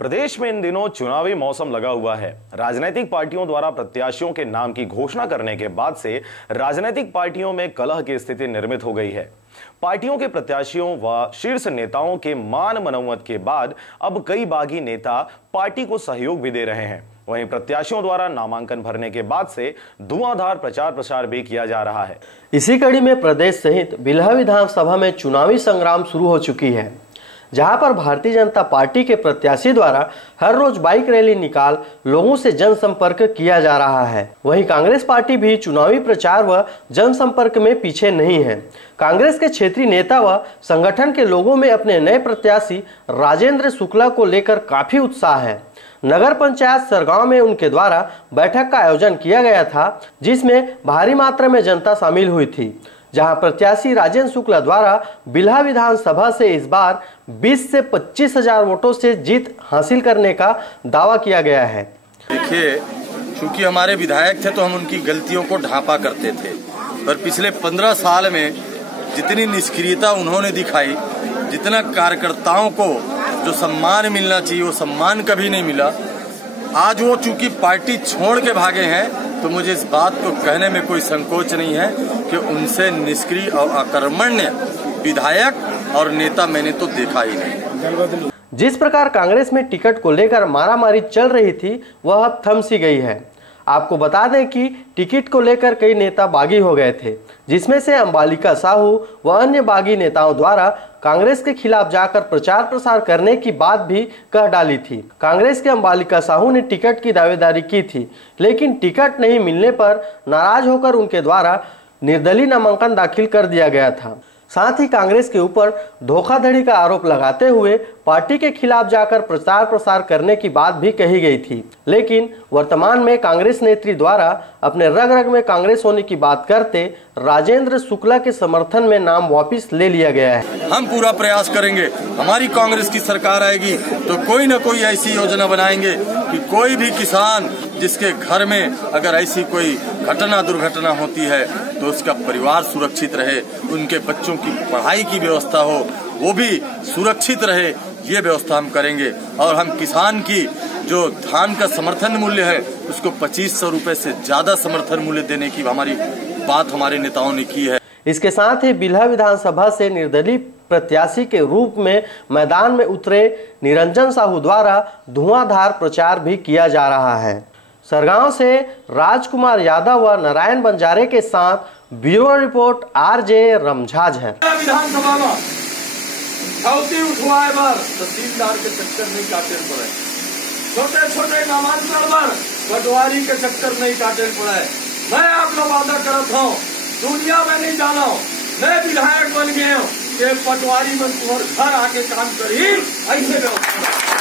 प्रदेश में इन दिनों चुनावी मौसम लगा हुआ है। राजनीतिक पार्टियों द्वारा प्रत्याशियों के नाम की घोषणा करने के बाद से राजनीतिक पार्टियों में कलह की स्थिति निर्मित हो गई है। पार्टियों के प्रत्याशियों व शीर्ष नेताओं के मान मनौवत के बाद अब कई बागी नेता पार्टी को सहयोग भी दे रहे हैं। वहीं प्रत्याशियों द्वारा नामांकन भरने के बाद से धुआंधार प्रचार प्रसार भी किया जा रहा है। इसी कड़ी में प्रदेश सहित बिल्हा विधानसभा में चुनावी संग्राम शुरू हो चुकी है, जहां पर भारतीय जनता पार्टी के प्रत्याशी द्वारा हर रोज बाइक रैली निकाल लोगों से जनसंपर्क किया जा रहा है। वहीं कांग्रेस पार्टी भी चुनावी प्रचार व जनसंपर्क में पीछे नहीं है। कांग्रेस के क्षेत्रीय नेता व संगठन के लोगों में अपने नए प्रत्याशी राजेंद्र शुक्ला को लेकर काफी उत्साह है। नगर पंचायत सरगांव में उनके द्वारा बैठक का आयोजन किया गया था, जिसमें भारी मात्रा में जनता शामिल हुई थी, जहां प्रत्याशी राजेंद्र शुक्ला द्वारा बिल्हा विधानसभा से इस बार 20 से 25 हजार वोटों से जीत हासिल करने का दावा किया गया है। देखिए, चूंकि हमारे विधायक थे तो हम उनकी गलतियों को ढांपा करते थे, पर पिछले 15 साल में जितनी निष्क्रियता उन्होंने दिखाई, जितना कार्यकर्ताओं को जो सम्मान मिलना चाहिए वो सम्मान कभी नहीं मिला। आज वो चूंकि पार्टी छोड़ के भागे हैं तो मुझे इस बात को कहने में कोई संकोच नहीं है कि उनसे निष्क्रिय और आक्रमण्य विधायक और नेता मैंने तो देखा ही नहीं। जिस प्रकार कांग्रेस में टिकट को लेकर मारामारी चल रही थी वह अब थम सी गई है। आपको बता दें कि टिकट को लेकर कई नेता बागी हो गए थे, जिसमें से अंबालिका साहू व अन्य बागी नेताओं द्वारा कांग्रेस के खिलाफ जाकर प्रचार प्रसार करने की बात भी कह डाली थी। कांग्रेस के अंबालिका साहू ने टिकट की दावेदारी की थी, लेकिन टिकट नहीं मिलने पर नाराज होकर उनके द्वारा निर्दलीय नामांकन दाखिल कर दिया गया था। साथ ही कांग्रेस के ऊपर धोखाधड़ी का आरोप लगाते हुए पार्टी के खिलाफ जाकर प्रचार प्रसार करने की बात भी कही गई थी, लेकिन वर्तमान में कांग्रेस नेत्री द्वारा अपने रग रग में कांग्रेस होने की बात करते राजेंद्र शुक्ला के समर्थन में नाम वापस ले लिया गया है। हम पूरा प्रयास करेंगे, हमारी कांग्रेस की सरकार आएगी तो कोई न कोई ऐसी योजना बनाएंगे कि कोई भी किसान जिसके घर में अगर ऐसी कोई घटना दुर्घटना होती है तो उसका परिवार सुरक्षित रहे, उनके बच्चों की पढ़ाई की व्यवस्था हो, वो भी सुरक्षित रहे, ये व्यवस्था हम करेंगे। और हम किसान की जो धान का समर्थन मूल्य है उसको 2500 रुपए से ज्यादा समर्थन मूल्य देने की हमारी बात हमारे नेताओं ने की है। इसके साथ ही बिल्हा विधानसभा से निर्दलीय प्रत्याशी के रूप में मैदान में उतरे निरंजन साहू द्वारा धुआंधार प्रचार भी किया जा रहा है। सरगांव से राजकुमार यादव व नारायण बंजारे के साथ ब्यूरो रिपोर्ट RJ रमझाज है। विधानसभा में उठवाए बार तहसीलदार के चक्कर नहीं काटे पड़े, छोटे छोटे नामांकन पर पटवारी के चक्कर नहीं काटे पड़े। मैं आपको वादा करता हूँ, दुनिया में नहीं जाना हूँ, मैं विधायक बन गया हूँ कि पटवारी में तुम्हारे घर आके काम करी ऐसे व्यवस्था।